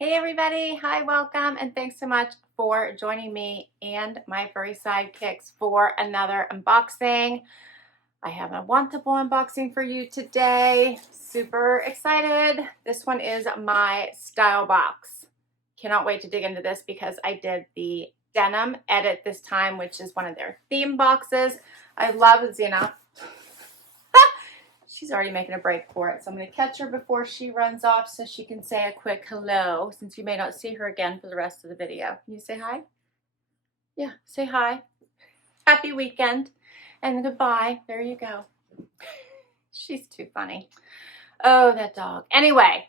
Hey everybody, hi, welcome, and thanks so much for joining me and my furry sidekicks for another unboxing. I have a Wantable unboxing for you today. Super excited. This one is my style box. Cannot wait to dig into this because I did the Denim edit this time, which is one of their theme boxes. I love Xena. She's already making a break for it, so I'm going to catch her before she runs off so she can say a quick hello, since you may not see her again for the rest of the video. Can you say hi? Yeah, say hi. Happy weekend and goodbye. There you go. She's too funny. Oh, that dog. Anyway,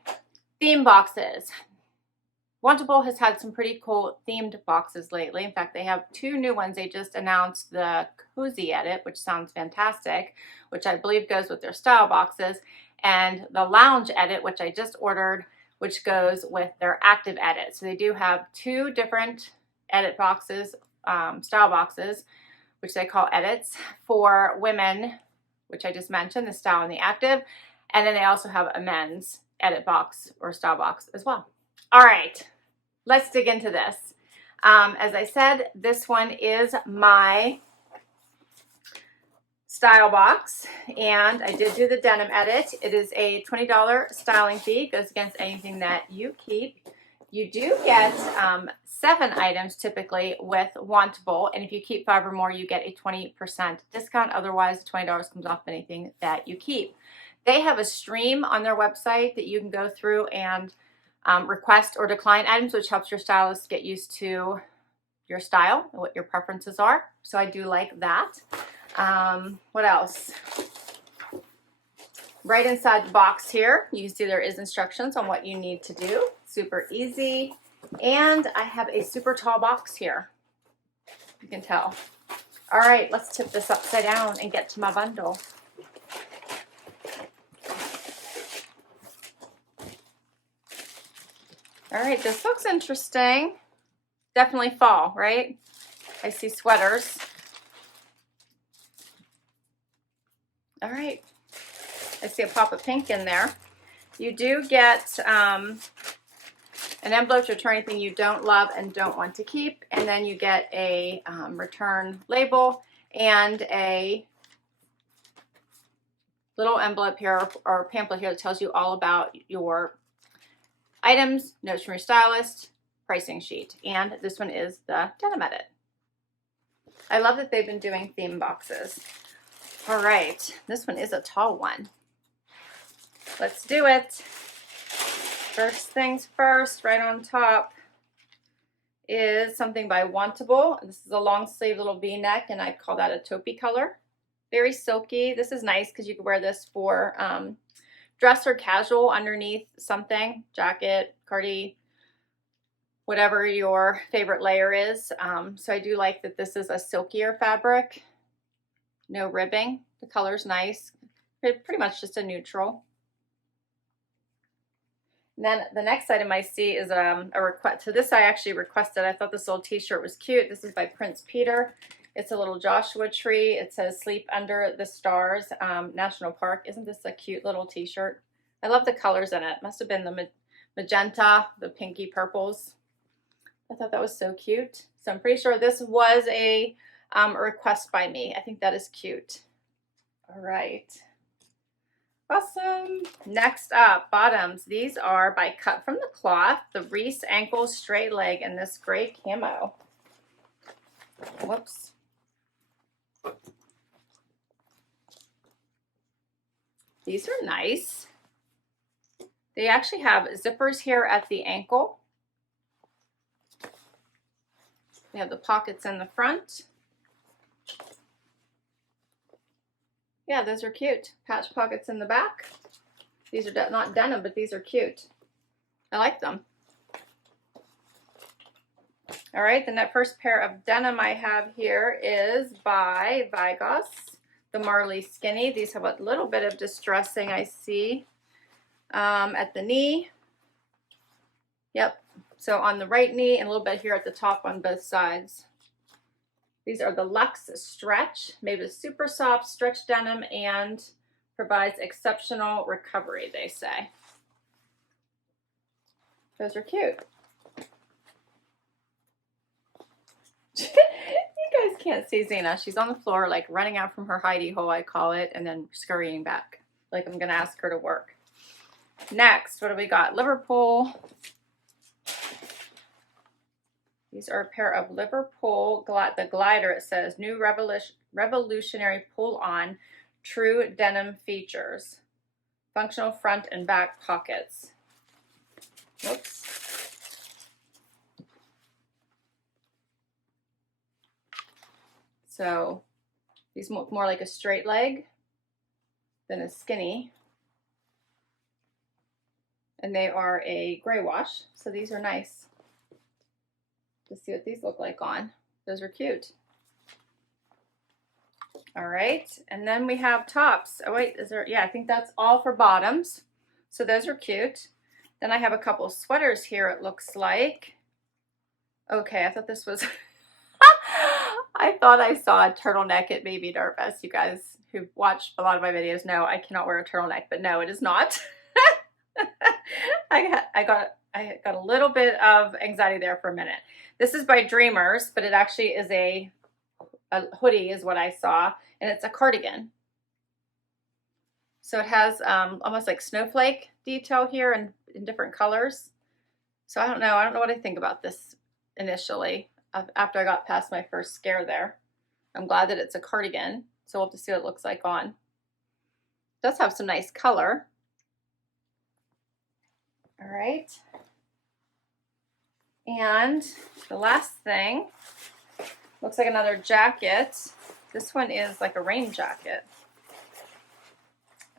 theme boxes. Wantable has had some pretty cool themed boxes lately. In fact, they have two new ones. They just announced the Cozy Edit, which sounds fantastic, which I believe goes with their style boxes, and the Lounge Edit, which I just ordered, which goes with their Active Edit. So they do have two different edit boxes, style boxes, which they call edits for women, which I just mentioned, the style and the active. And then they also have a men's edit box or style box as well. All right, let's dig into this. As I said, this one is my style box, and I did do the denim edit. It is a $20 styling fee. It goes against anything that you keep. You do get 7 items typically with Wantable, and if you keep 5 or more, you get a 20% discount. Otherwise, $20 comes off anything that you keep. They have a stream on their website that you can go through and request or decline items, which helps your stylist get used to your style and what your preferences are. So I do like that. What else? Right inside the box here, you can see there is instructions on what you need to do. Super easy. And I have a super tall box here. You can tell. All right, let's tip this upside down and get to my bundle. All right, this looks interesting. Definitely fall, right? I see sweaters. All right, I see a pop of pink in there. You do get an envelope to return anything you don't love and don't want to keep, and then you get a return label and a little envelope here or pamphlet here that tells you all about your items, notes from your stylist, pricing sheet, and this one is the Denim Edit. I love that they've been doing theme boxes. All right, this one is a tall one. Let's do it. First things first, right on top is something by Wantable. This is a long sleeve little V-neck, and I call that a taupey color. Very silky. This is nice because you can wear this for dress or casual underneath something, jacket, cardi, whatever your favorite layer is. So I do like that this is a silkier fabric. No ribbing. The color's nice. Pretty much just a neutral. And then the next item I see is a request. So this I actually requested. I thought this little t-shirt was cute. This is by Prince Peter. It's a little Joshua tree. It says "Sleep Under the Stars, National Park." Isn't this a cute little t-shirt? I love the colors in it. Must have been the magenta, the pinky purples. I thought that was so cute. So I'm pretty sure this was a request by me. I think that is cute. All right. Awesome. Next up, bottoms. These are by Cut from the Cloth, the Reese ankle straight leg in this gray camo. Whoops. These are nice. They actually have zippers here at the ankle. They have the pockets in the front. Yeah, those are cute. Patch pockets in the back. These are not denim, but these are cute. I like them. All right, the first pair of denim I have here is by Vigoss, the Marley Skinny. These have a little bit of distressing, I see, at the knee. Yep, so on the right knee and a little bit here at the top on both sides. These are the Luxe Stretch, made with super soft stretch denim and provides exceptional recovery, they say. Those are cute. You guys can't see Zena. She's on the floor, like running out from her hidey hole, I call it, and then scurrying back. Like I'm going to ask her to work. Next, what do we got? Liverpool. These are a pair of Liverpool, the glider, it says, new revolutionary pull-on, true denim features. Functional front and back pockets. Whoops. So these look more like a straight leg than a skinny. And they are a gray wash, so these are nice. Let's see what these look like on. Those are cute. All right, and then we have tops. Oh wait, is there, yeah, I think that's all for bottoms. So those are cute. Then I have a couple of sweaters here, it looks like. Okay, I thought this was, I thought I saw a turtleneck. It made me nervous. You guys who've watched a lot of my videos know I cannot wear a turtleneck, but no, it is not. I got a little bit of anxiety there for a minute. This is by Dreamers, but it actually is a hoodie is what I saw, and it's a cardigan. So it has almost like snowflake detail here and in different colors. So I don't know what I think about this initially after I got past my first scare there. I'm glad that it's a cardigan, so we'll have to see what it looks like on. It does have some nice color. All right. And the last thing looks like another jacket. This one is like a rain jacket.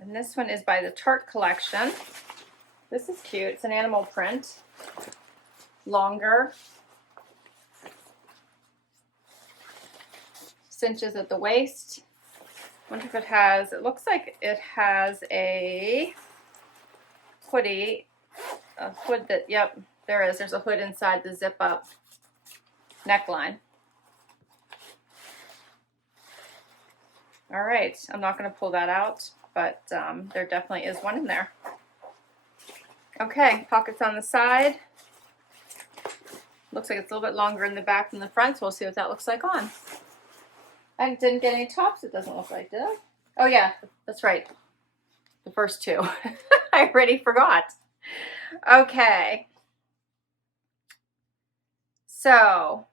And this one is by the Tart collection. This is cute. It's an animal print. Longer. Cinches at the waist. Wonder if it has, it looks like it has a hoodie. A hood that, yep, there is. There's a hood inside the zip up neckline. All right, I'm not going to pull that out, but there definitely is one in there. Okay, pockets on the side. Looks like it's a little bit longer in the back than the front, so we'll see what that looks like on. I didn't get any tops, it doesn't look like, did I? Oh yeah, that's right. The first two. I already forgot. Okay. So,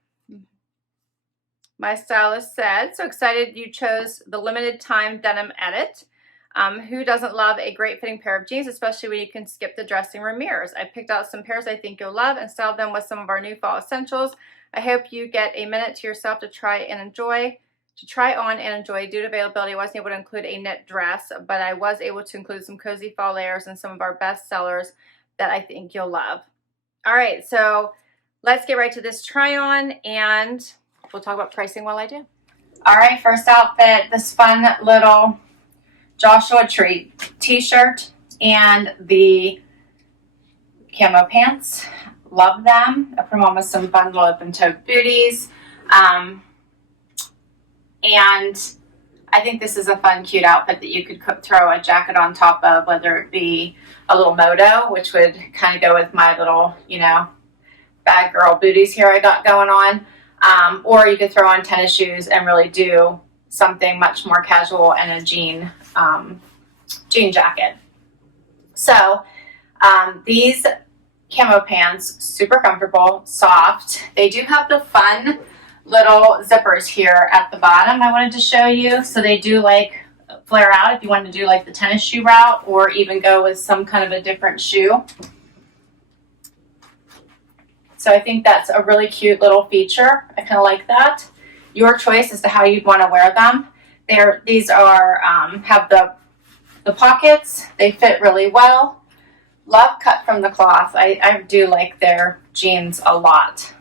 my stylist said, so excited you chose the limited time denim edit. Who doesn't love a great fitting pair of jeans, especially when you can skip the dressing room mirrors? I picked out some pairs I think you'll love and styled them with some of our new fall essentials. I hope you get a minute to yourself to try on and enjoy. Due to availability, I wasn't able to include a knit dress, but I was able to include some cozy fall layers and some of our best sellers that I think you'll love. All right, so let's get right to this try on and we'll talk about pricing while I do. All right, first outfit, this fun little Joshua Tree t-shirt and the camo pants. Love them. I put them on with some bundle open-toed booties. And I think this is a fun, cute outfit that you could throw a jacket on top of, whether it be a little moto, which would kind of go with my little, you know, bad girl booties here I got going on. Or you could throw on tennis shoes and really do something much more casual and a jean jacket. So these camo pants, super comfortable, soft. They do have the fun little zippers here at the bottom I wanted to show you. So they do like flare out if you want to do like the tennis shoe route or even go with some kind of a different shoe. So I think that's a really cute little feature. I kind of like that. Your choice as to how you'd want to wear them. These are have the pockets. They fit really well. Love cut from the cloth. I do like their jeans a lot.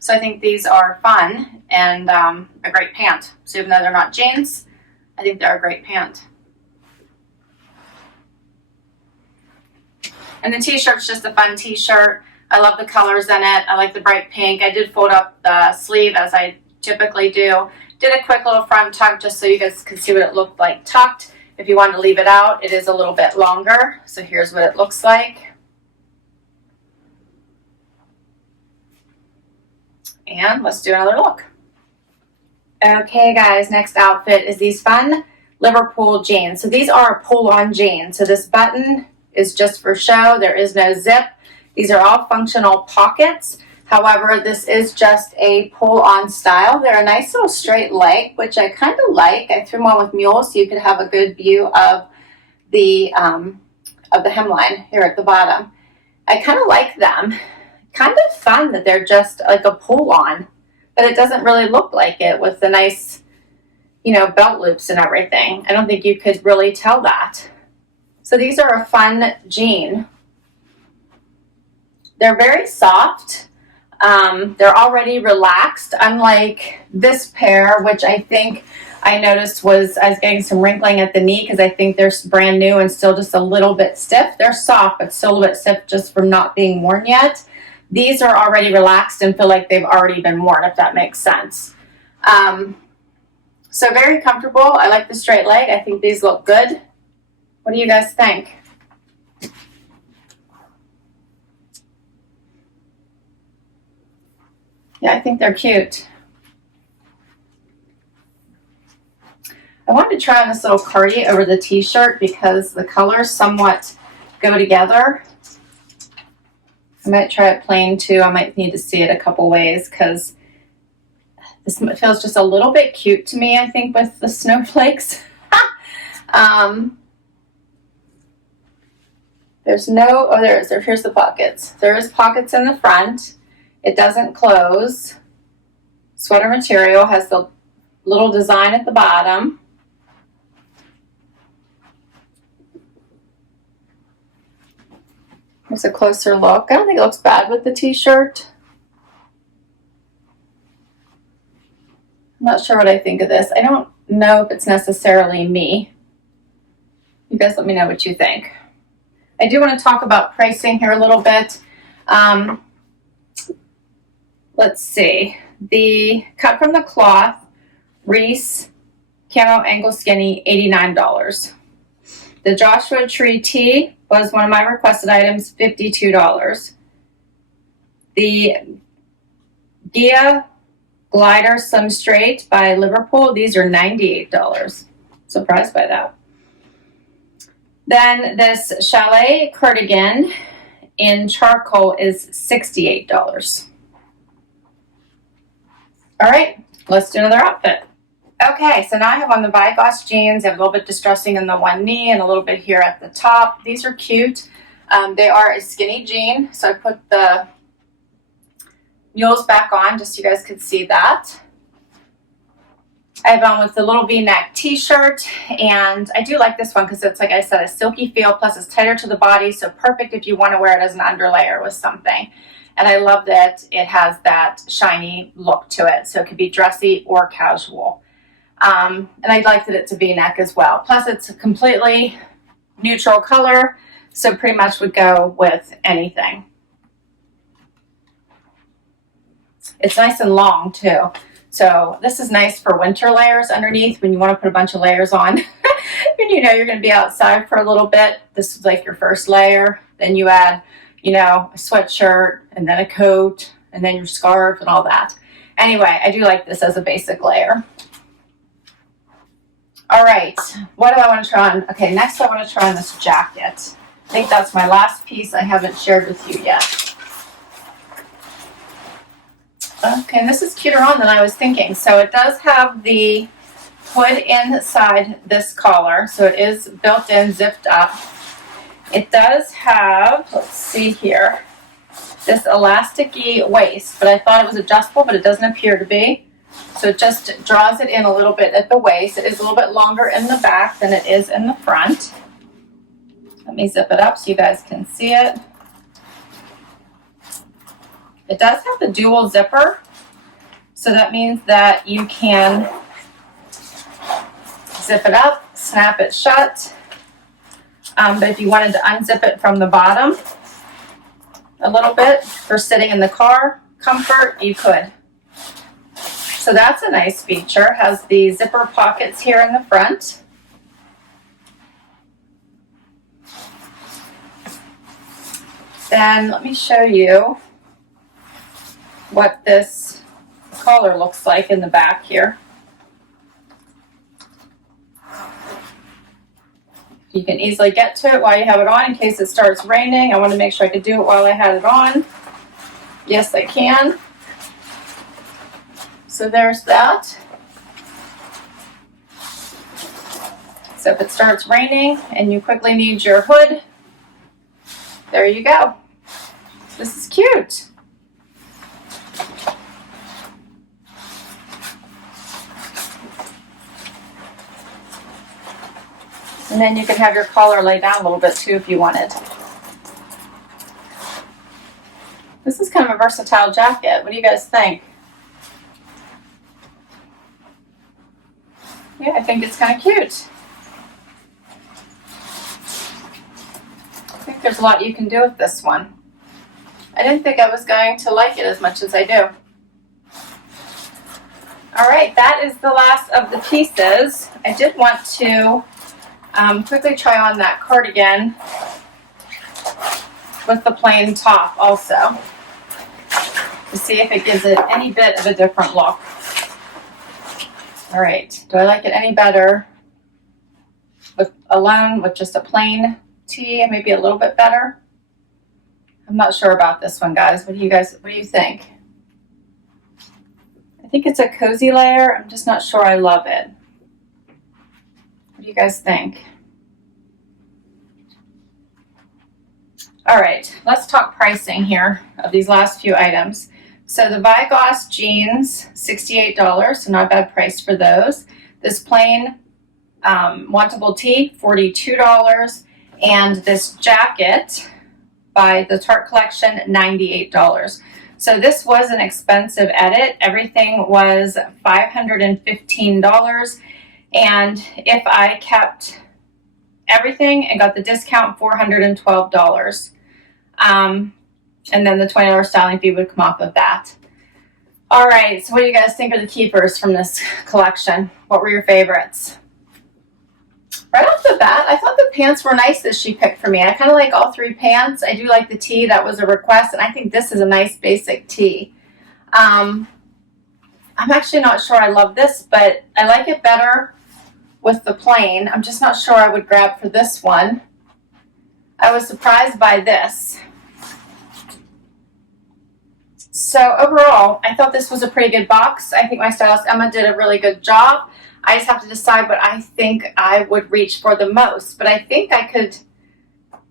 So I think these are fun and a great pant. So even though they're not jeans, I think they're a great pant. And the t-shirt's just a fun t-shirt. I love the colors in it. I like the bright pink. I did fold up the sleeve as I typically do. Did a quick little front tuck just so you guys could see what it looked like tucked. If you wanted to leave it out, it is a little bit longer. So here's what it looks like. and let's do another look. Okay guys, next outfit is these fun Liverpool jeans. So these are a pull-on jeans. So this button is just for show. There is no zip. These are all functional pockets. However, this is just a pull-on style. They're a nice little straight leg, which I kind of like. I threw them on with mules so you could have a good view of the hemline here at the bottom. I kind of like them. Kind of fun that they're just like a pull-on, but it doesn't really look like it with the nice, you know, belt loops and everything. I don't think you could really tell that. So these are a fun jean. They're very soft. They're already relaxed, unlike this pair, which I think I noticed I was getting some wrinkling at the knee because I think they're brand new and still just a little bit stiff. They're soft, but still a little bit stiff just from not being worn yet. These are already relaxed and feel like they've already been worn, if that makes sense. So very comfortable. I like the straight leg. I think these look good. What do you guys think? Yeah, I think they're cute. I wanted to try on this little cardi over the t-shirt because the colors somewhat go together. I might try it plain too. I might need to see it a couple ways because this feels just a little bit cute to me, I think, with the snowflakes. There's no, oh, there is. Here's the pockets. There is pockets in the front. It doesn't close. Sweater material has the little design at the bottom. Here's a closer look. I don't think it looks bad with the t-shirt. I'm not sure what I think of this. I don't know if it's necessarily me. You guys let me know what you think. I do want to talk about pricing here a little bit. Let's see. The cut from the Kloth, Reese, Camo Angle Skinny, $89. The Joshua Tree tee was one of my requested items, $52. The Gia Glider Straight by Liverpool, these are $98. Surprised by that. Then this Chalet Cardigan in charcoal is $68. All right, let's do another outfit. Okay, so now I have on the Vigoss jeans. I have a little bit distressing in the one knee and a little bit here at the top. These are cute. They are a skinny jean, so I put the mules back on just so you guys could see that. I have on with the little V-neck t-shirt, and I do like this one because it's, like I said, a silky feel, plus it's tighter to the body, so perfect if you want to wear it as an underlayer with something. And I love that it has that shiny look to it, so it could be dressy or casual. And I like that it's a V-neck as well. Plus it's a completely neutral color, so pretty much would go with anything. It's nice and long too. So this is nice for winter layers underneath when you want to put a bunch of layers on. And you know you're going to be outside for a little bit. This is like your first layer. Then you add, you know, a sweatshirt and then a coat and then your scarf and all that. Anyway, I do like this as a basic layer. All right, what do I want to try on? Okay, next I want to try on this jacket. I think that's my last piece I haven't shared with you yet. Okay, and this is cuter on than I was thinking. So it does have the hood inside this collar, so it is built in, zipped up. It does have, let's see here, this elasticy waist, but I thought it was adjustable, but it doesn't appear to be. So it just draws it in a little bit at the waist. It is a little bit longer in the back than it is in the front. Let me zip it up so you guys can see it. It does have the dual zipper, so that means that you can zip it up, snap it shut. But if you wanted to unzip it from the bottom a little bit for sitting in the car comfort, you could. So that's a nice feature. Has the zipper pockets here in the front. Then let me show you what this collar looks like in the back here. You can easily get to it while you have it on in case it starts raining. I want to make sure I could do it while I had it on. Yes, I can. So there's that. So if it starts raining and you quickly need your hood, there you go. This is cute. And then you can have your collar lay down a little bit too if you wanted. This is kind of a versatile jacket. What do you guys think? Yeah, I think it's kind of cute. I think there's a lot you can do with this one. I didn't think I was going to like it as much as I do. All right, that is the last of the pieces. I did want to quickly try on that cardigan with the plain top also to see if it gives it any bit of a different look. All right, do I like it any better with just a plain tee and maybe a little bit better? I'm not sure about this one, guys. What do you think? I think it's a cozy layer. I'm just not sure I love it. What do you guys think? All right, let's talk pricing here of these last few items. So the Vigoss jeans, $68, so not a bad price for those. This plain Wantable tee, $42. And this jacket by the Tart collection, $98. So this was an expensive edit. Everything was $515. And if I kept everything and got the discount, $412. And then the $20 styling fee would come off of that. All right, so what do you guys think are the keepers from this collection? What were your favorites? Right off the bat, I thought the pants were nice that she picked for me. I kind of like all three pants. I do like the tee. That was a request, and I think this is a nice basic tee. I'm actually not sure I love this, but I like it better with the plain. I'm just not sure I would grab for this one. I was surprised by this. So overall, I thought this was a pretty good box. I think my stylist Emma did a really good job. I just have to decide what I think I would reach for the most. But I think I could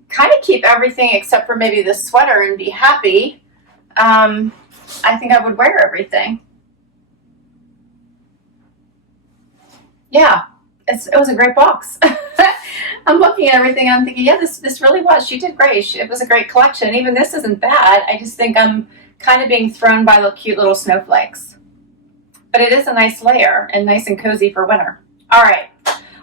kind of keep everything except for maybe the sweater and be happy. I think I would wear everything. Yeah, it was a great box. I'm looking at everything and I'm thinking, yeah, this really was. She did great. It was a great collection. Even this isn't bad. I just think I'm kind of being thrown by the cute little snowflakes. But it is a nice layer and nice and cozy for winter. All right.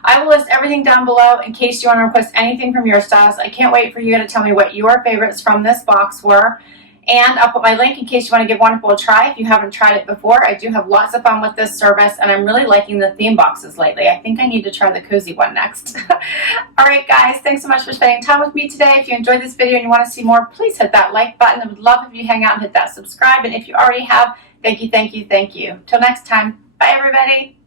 I will list everything down below in case you want to request anything from your stylist. I can't wait for you to tell me what your favorites from this box were. And I'll put my link in case you want to give Wantable a try if you haven't tried it before. I do have lots of fun with this service, and I'm really liking the theme boxes lately. I think I need to try the cozy one next. All right, guys, thanks so much for spending time with me today. If you enjoyed this video and you want to see more, please hit that like button. I would love if you hang out and hit that subscribe. And if you already have, thank you, thank you, thank you. Till next time, bye, everybody.